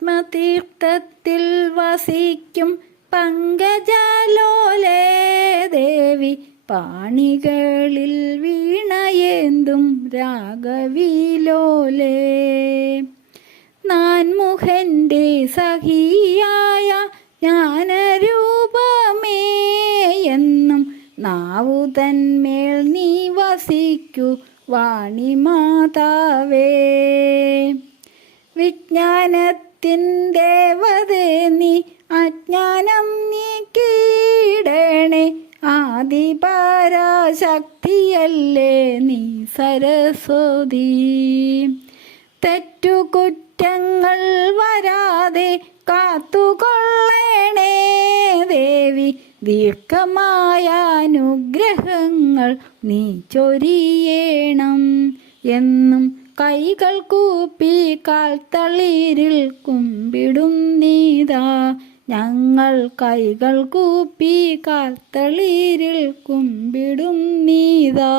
പത്മതീർത്ഥത്തിൽ വസിക്കും പങ്കജാലോലേ ദേവി പാണികളിൽ വീണയേന്തും രാഗവിലോലേ. നാൻമുഖന്റെ സഹിയായ ജ്ഞാനരൂപമേ എന്നും നാവുതന്മേൽ നീ വസിക്കൂ വാണിമാതാവേ. വിജ്ഞാനത്തിൻ ദേവതേ നീ അജ്ഞാനം നീക്കിയിടണേ ആദിപരാശക്തിയല്ലേ നീ സരസ്വതി. തെറ്റുകുറ്റങ്ങൾ വരാതെ കാത്തുകൊള്ളണേ ദേവി. ദീർഘമായ അനുഗ്രഹങ്ങൾ നീ ചൊരിയേണം എന്നും കൈകൾ കൂപ്പി കാൽ തളിരിൽ കുമ്പിടും നീതാ. ഞങ്ങൾ കൈകൾ കൂപ്പി കാൽ തളിരിൽ കുമ്പിടും നീതാ.